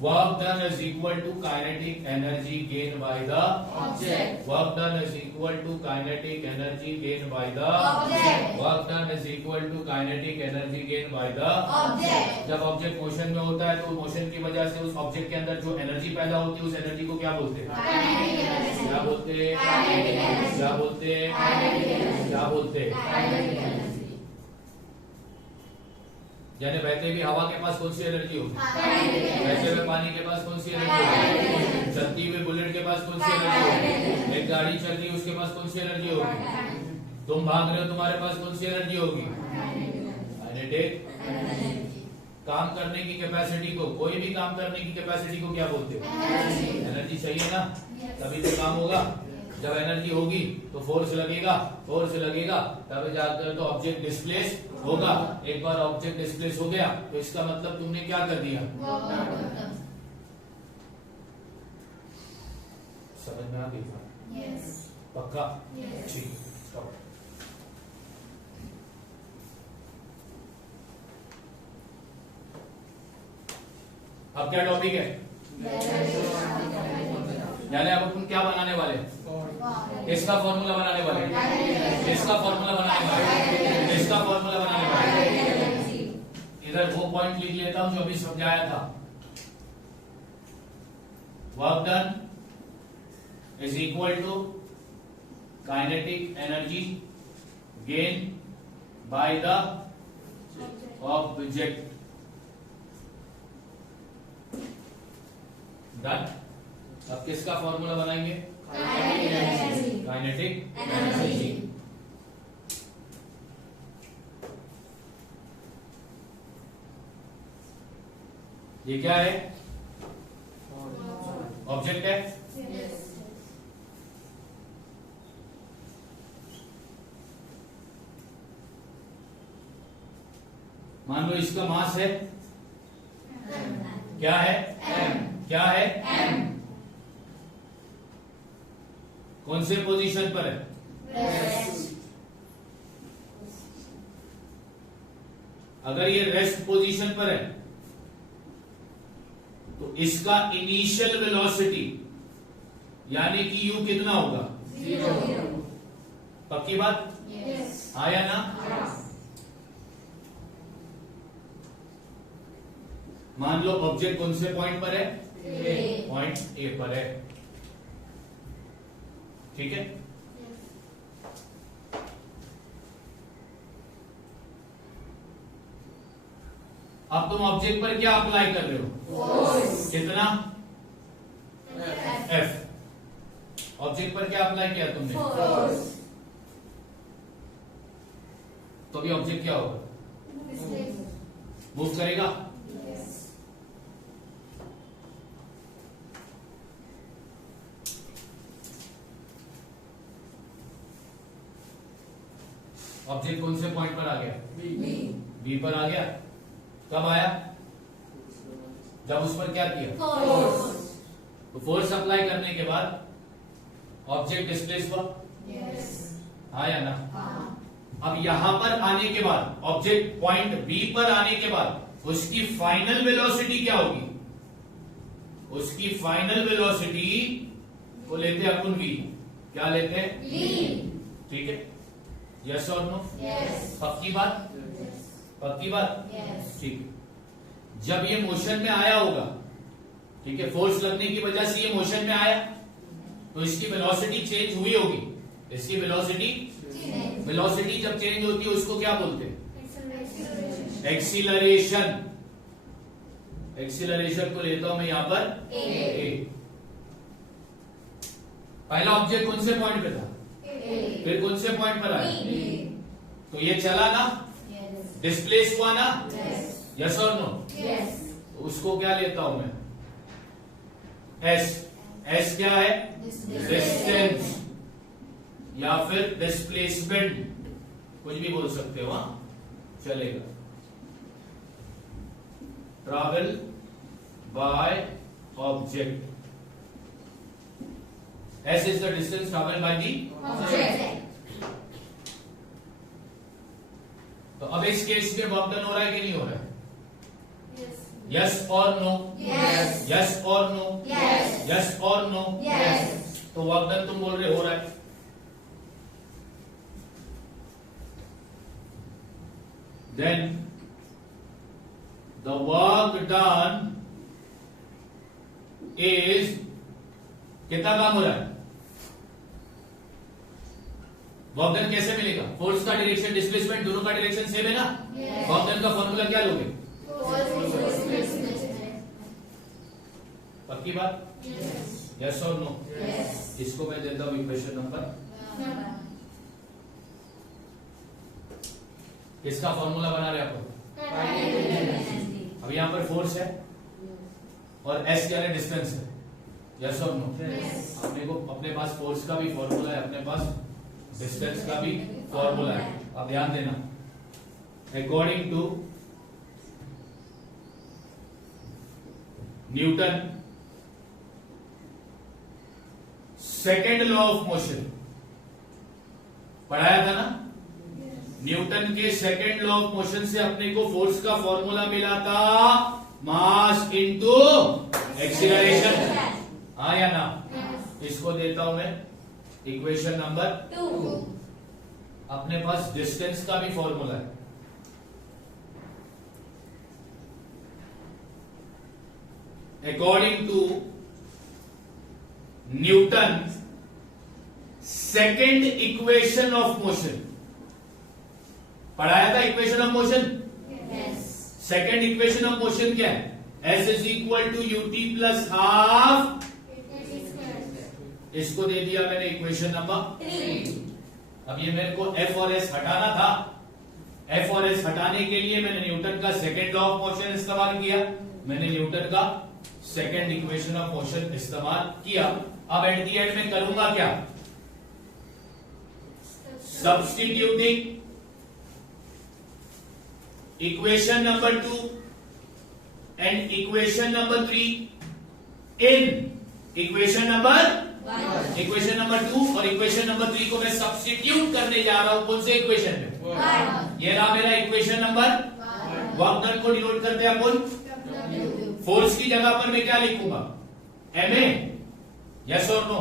Work done is equal to kinetic energy gain by the Object. Work done is equal to kinetic energy gain by the Object. Work done is equal to kinetic energy gain by the Object. जब object motion में होता है तो motion की वजह से उस object के अंदर जो एनर्जी पैदा होती है उस एनर्जी को क्या बोलते हैं? Kinetic energy. क्या बोलते हैं? Kinetic energy. क्या बोलते हैं? Kinetic energy. क्या बोलते हैं? Kinetic energy. यानी बहते भी हवा के पास कौन सी एनर्जी होगी? Kinetic energy. वैसे में पानी के पास कौन सी एनर्जी होगी? चलती हुई बुलेट के पास कौन सी एनर्जी होगी? एक गाड़ी चल रही है उसके पास कौन सी एनर्जी होगी? तुम भाग रहे हो तुम्हारे पास कौन सी एनर्जी होगी? काइनेटिक। काम करने की कैपेसिटी को, कोई भी काम करने की कैपेसिटी को क्या बोलते हो? एनर्जी चाहिए ना, तभी तो काम होगा। जब एनर्जी होगी तो फोर्स लगेगा, फोर्स लगेगा तब जाकर तो ऑब्जेक्ट डिस्प्लेस होगा। एक बार ऑब्जेक्ट डिस्प्लेस हो गया तो इसका मतलब तुमने क्या कर दिया? समझ में आ गई बात? Yes. पक्का? Yes. ठीक, stop. अब क्या टॉपिक है? यानी अब अपन क्या बनाने वाले? किसका फॉर्मूला बनाने वाले? किसका फॉर्मूला बनाने वाले? किसका फॉर्मूला बनाने वाले? इधर वो पॉइंट लिख लेता हूं जो अभी समझाया था। Work done is equal to kinetic energy gain by the object. Done. अब किसका फॉर्मूला बनाएंगे? Kinetic energy. ये क्या है? ऑब्जेक्ट है। मान लो इसका मास है, क्या है? क्या है? कौन से पोजीशन पर है? अगर ये रेस्ट पोजीशन पर है तो इसका इनिशियल वेलोसिटी यानी कि यू कितना होगा? पक्की बात? हाँ या ना? मान लो ऑब्जेक्ट कौन से पॉइंट पर है? पॉइंट ए पर है। ठीक है। अब तुम ऑब्जेक्ट पर क्या अप्लाई कर रहे हो? कितना? एफ। ऑब्जेक्ट पर क्या अप्लाई किया तुमने? तो अभी ऑब्जेक्ट क्या होगा? मूव करेगा। ऑब्जेक्ट कौन से पॉइंट पर आ गया? बी पर आ गया। कब आया? जब उस पर क्या किया? तो फोर्स अप्लाई करने के बाद ऑब्जेक्ट डिस्प्लेस हुआ। हाँ या ना? अब यहां पर आने के बाद ऑब्जेक्ट पॉइंट बी पर आने के बाद उसकी फाइनल वेलोसिटी क्या होगी? उसकी फाइनल वेलोसिटी को लेते हैं अपन वी। क्या लेते हैं? ठीक है। यस और नो? पक्की बात? पक्की बात? ठीक। जब ये मोशन में आया होगा, ठीक है, फोर्स लगने की वजह से ये मोशन में आया तो इसकी वेलोसिटी चेंज हुई होगी। इसकी वेलोसिटी जब चेंज होती है उसको क्या बोलते हैं? एक्सीलरेशन। एक्सीलरेशन को लेता हूं मैं यहां पर ए। पहला ऑब्जेक्ट कौन से पॉइंट पे था? फिर कौन से पॉइंट पर आया? तो ये चला ना, डिस्प्लेस हुआ ना? यस और नो? तो उसको क्या लेता हूं मैं? एस। एस क्या है? डिस्टेंस या फिर डिस्प्लेसमेंट, कुछ भी बोल सकते हो, हाँ चलेगा। Travel by object, S is the distance travel by the. तो अब इस केस में वर्क डन हो रहा है कि नहीं हो रहा है? यस और नो? यस और नो? यस और नो? तो वर्क डन तुम बोल रहे हो रहा है। Then the work done is, कितना काम हो रहा है? वर्क डन कैसे मिलेगा? फोर्स का डायरेक्शन, डिस्प्लेसमेंट दोनों का डायरेक्शन सेम है ना? वर्क डन का फॉर्मूला क्या लोगे? पक्की बात? यस और नो? इसको मैं देता हूं इक्वेशन नंबर, किसका फॉर्मूला बना रहे आपको? अब यहां पर फोर्स है और एस क्या है? डिस्टेंस है। यस और नो? अपने को अपने पास फोर्स का भी फॉर्मूला है, अपने पास डिस्टेंस का भी फॉर्मूला है। अब ध्यान देना, according to Newton second law of motion, पढ़ाया था ना? न्यूटन के सेकेंड लॉ ऑफ मोशन से अपने को फोर्स का फॉर्मूला मिला था मास इनटू एक्सीलरेशन, हाँ या ना? इसको देता हूं मैं इक्वेशन नंबर 2। अपने पास डिस्टेंस का भी फॉर्मूला है, according to Newton second equation of motion, पढ़ाया था equation of motion. Second equation of motion क्या है? S is equal to UT plus half, इसको दे दिया मैंने इक्वेशन नंबर 3। अब ये मेरे को एफ और एस हटाना था, एफ और एस हटाने के लिए मैंने न्यूटन का सेकेंड लॉ ऑफ मोशन इस्तेमाल किया, मैंने न्यूटन का सेकेंड इक्वेशन ऑफ मोशन इस्तेमाल किया। अब एट दी एंड में करूंगा क्या? Substituting equation number 2 and equation number 3 in equation number 2 और इक्वेशन नंबर 3 को मैं सब्स्टिट्यूट करने जा रहा हूं कौन से इक्वेशन में? ये रहा मेरा इक्वेशन नंबर 1। वर्क डन को डिनोट करते हैं अपन, फोर्स की जगह पर मैं क्या लिखूंगा? MA, यस और नो?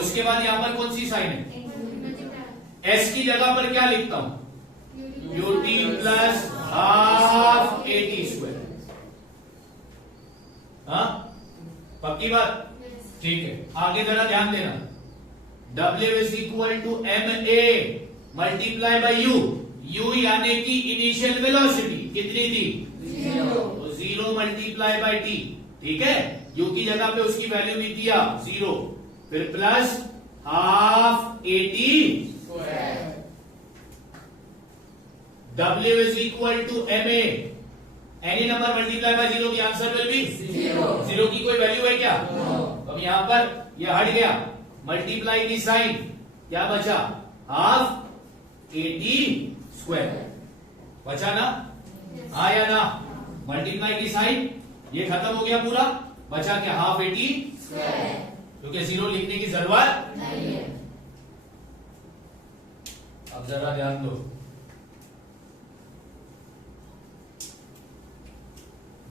उसके बाद यहां पर कौन सी साइन है? S की जगह पर क्या लिखता हूं? UT plus half AT square, हाँ? पक्की बात? ठीक है, आगे जरा ध्यान देना, W is equal to MA multiply by U यानी कि इनिशियल वेलोसिटी कितनी थी? 0 मल्टीप्लाई बाई T, ठीक है? U की जगह पे उसकी वैल्यू भी दिया 0, फिर plus half AT square. W is equal to MA, any number multiply by 0 की आंसर विल बी 0 की कोई वैल्यू है क्या? तो अब यहां पर ये हट गया, मल्टीप्लाई की साइन, क्या बचा? हाफ AT स्क्वायर बचा ना? हाँ या ना? मल्टीप्लाई की साइन ये खत्म हो गया पूरा, बचा क्या? हाफ AT स्क्वायर, क्योंकि 0 लिखने की जरूरत नहीं है। अब जरा ध्यान दो,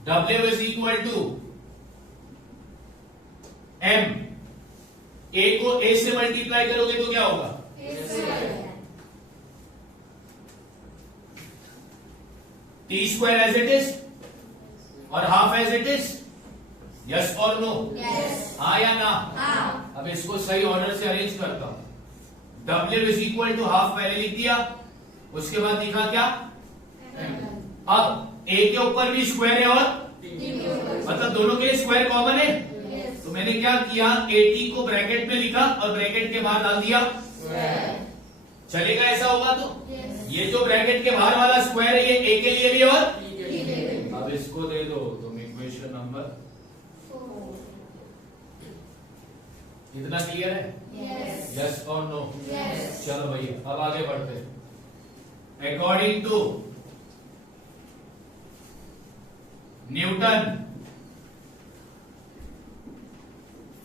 W is equal to M, A को A से मल्टीप्लाई करोगे तो क्या होगा? T square as it is और half as it is, yes और नो? हाँ या ना? अब इसको सही ऑर्डर से अरेंज करता हूं, W is equal to half पहले लिख दिया, उसके बाद लिखा क्या? अब A के ऊपर भी स्क्वायर है और मतलब दोनों के लिए स्क्वायर कॉमन है, तो मैंने क्या किया? AT को ब्रैकेट में लिखा और ब्रैकेट के बाहर डाल दिया चलेगा? ऐसा होगा तो ये जो ब्रैकेट के बाहर वाला स्क्वायर है ये A के लिए भी और अब इसको दे दो तुम इक्वेशन नंबर 4। इतना क्लियर है? यस और नो? चलो भैया अब आगे बढ़ते हैं। According to Newton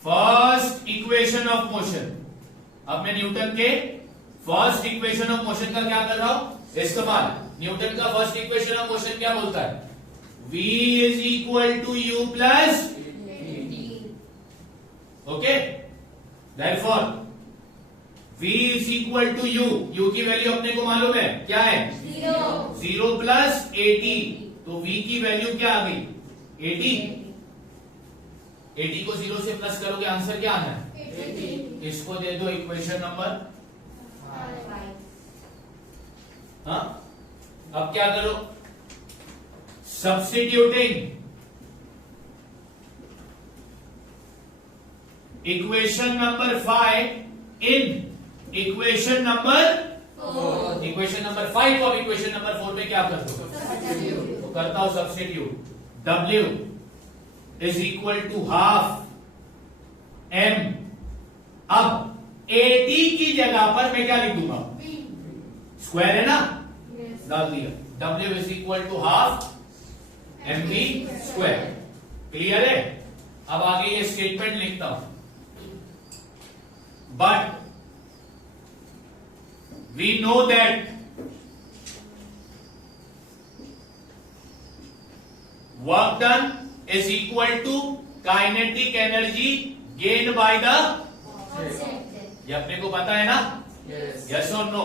first equation of motion. अब मैं न्यूटन के फर्स्ट इक्वेशन ऑफ मोशन का क्या कर रहा हूं, इस्तेमाल। न्यूटन का फर्स्ट इक्वेशन ऑफ मोशन क्या बोलता है, v is equal to U plus, okay, therefore v is equal to U, U की वैल्यू अपने को मालूम है क्या है, 0 प्लस 80, तो v की वैल्यू क्या आ गई 80। 80 को 0 से प्लस करोगे आंसर क्या आना है, इसको दे दो इक्वेशन नंबर। हाँ, अब क्या करो, substituting equation number 5 in equation number 4, equation number 5 को अब इक्वेशन नंबर 4 में क्या कर दो, तो करता हूं substitute. W is equal to half m, अब 80 की जगह पर मैं क्या लिख दूंगा, स्क्वायर है ना, डाल दिया। W is equal to half mv square, clear है। अब आगे ये स्टेटमेंट लिखता हूं, but we know that work done is equal to kinetic energy gained by the, ये अपने को पता है ना, यस और नो,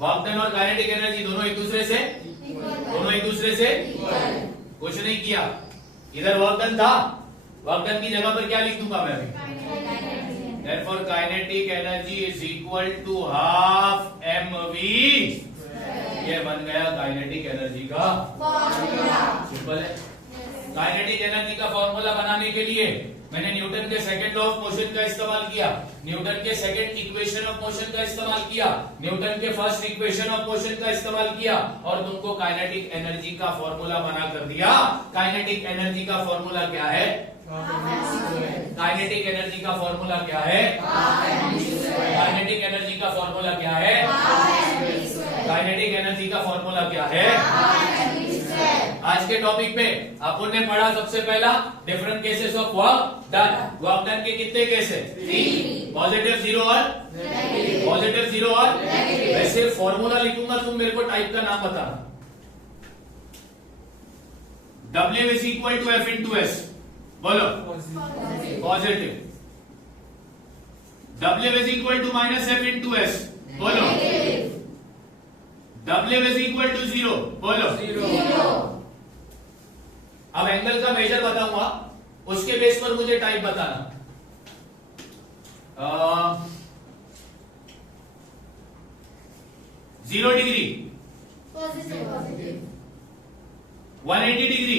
वर्क डन और काइनेटिक एनर्जी दोनों एक दूसरे से, कुछ नहीं किया, इधर वर्क डन था, वर्क डन की जगह पर क्या लिख दूंगा मैं अभी, therefore kinetic energy is equal to half mv, ये बन गया काइनेटिक एनर्जी का फॉर्मूला, सिंपल है। काइनेटिक एनर्जी का फॉर्मूला बनाने के लिए मैंने न्यूटन के सेकंड लॉ ऑफ मोशन का इस्तेमाल किया, न्यूटन के सेकंड इक्वेशन ऑफ मोशन का इस्तेमाल किया, न्यूटन के फर्स्ट इक्वेशन ऑफ मोशन का इस्तेमाल किया और तुमको काइनेटिक एनर्जी का फॉर्मूला बना कर दिया। काइनेटिक एनर्जी का फॉर्मूला क्या है, काइनेटिक एनर्जी का फॉर्मूला क्या है, काइनेटिक एनर्जी का फॉर्मूला क्या है, काइनेटिक एनर्जी का फॉर्मूला क्या है। आज के टॉपिक में अपन ने पढ़ा सबसे पहला different cases of work done. Work done के कितने केस है, 3, पॉजिटिव 0 और पॉजिटिव 0 और वैसे फॉर्मूला लिखूंगा, तुम मेरे को टाइप का नाम बताना। W is equal to F into S, बोलो positive. W is equal to minus F into S, बोलो। W इज इक्वल टू 0, बोलो। अब एंगल का मेजर बताऊंगा, उसके बेस पर मुझे टाइप बताना। 0 डिग्री, 180 डिग्री,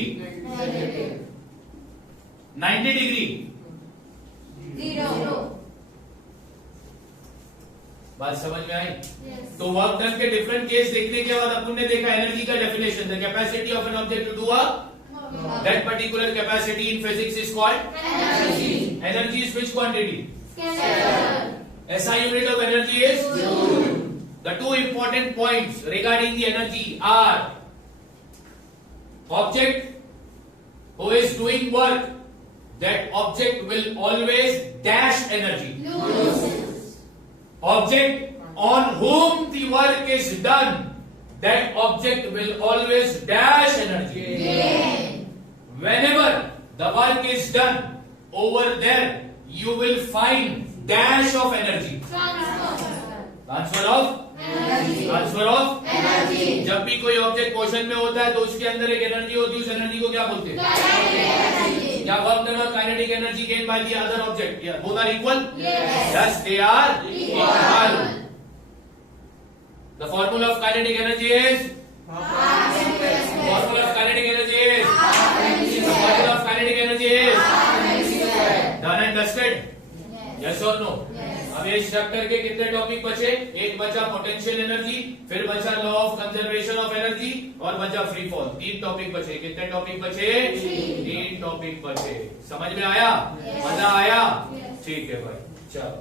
90 डिग्री, बात समझ में आई। तो वर्क डन के डिफरेंट केस देखने के बाद अपन ने देखा एनर्जी का definition, the capacity of an object to do a that particular capacity in physics is called energy. Energy is which quantity? Scalar. SI unit of energy is joule. The two important points regarding the energy are object who is doing work, that object will always dash energy. Loses. Object on whom the work is done, that object will always dash energy. Gain. Whenever the work is done, over there you will find dash of energy. Transfer of energy. जब भी कोई object motion में होता है तो उसके अंदर एक एनर्जी होती है, उस एनर्जी को क्या बोलते हैं, क्या वर्क डन और kinetic energy gain by the other object, both are equal, yes they are equal. The formula of kinetic energy is, formula of kinetic energy is, formula of kinetic energy is done and dusted, yes और no. अब ये structure के कितने topic बचे, एक बचा potential energy, फिर बचा law of conservation of energy और बचा फ्री फॉल। 3 टॉपिक बचे। कितने टॉपिक बचे, 3 टॉपिक बचे। समझ में आया, मजा आया, ठीक है भाई, चलो।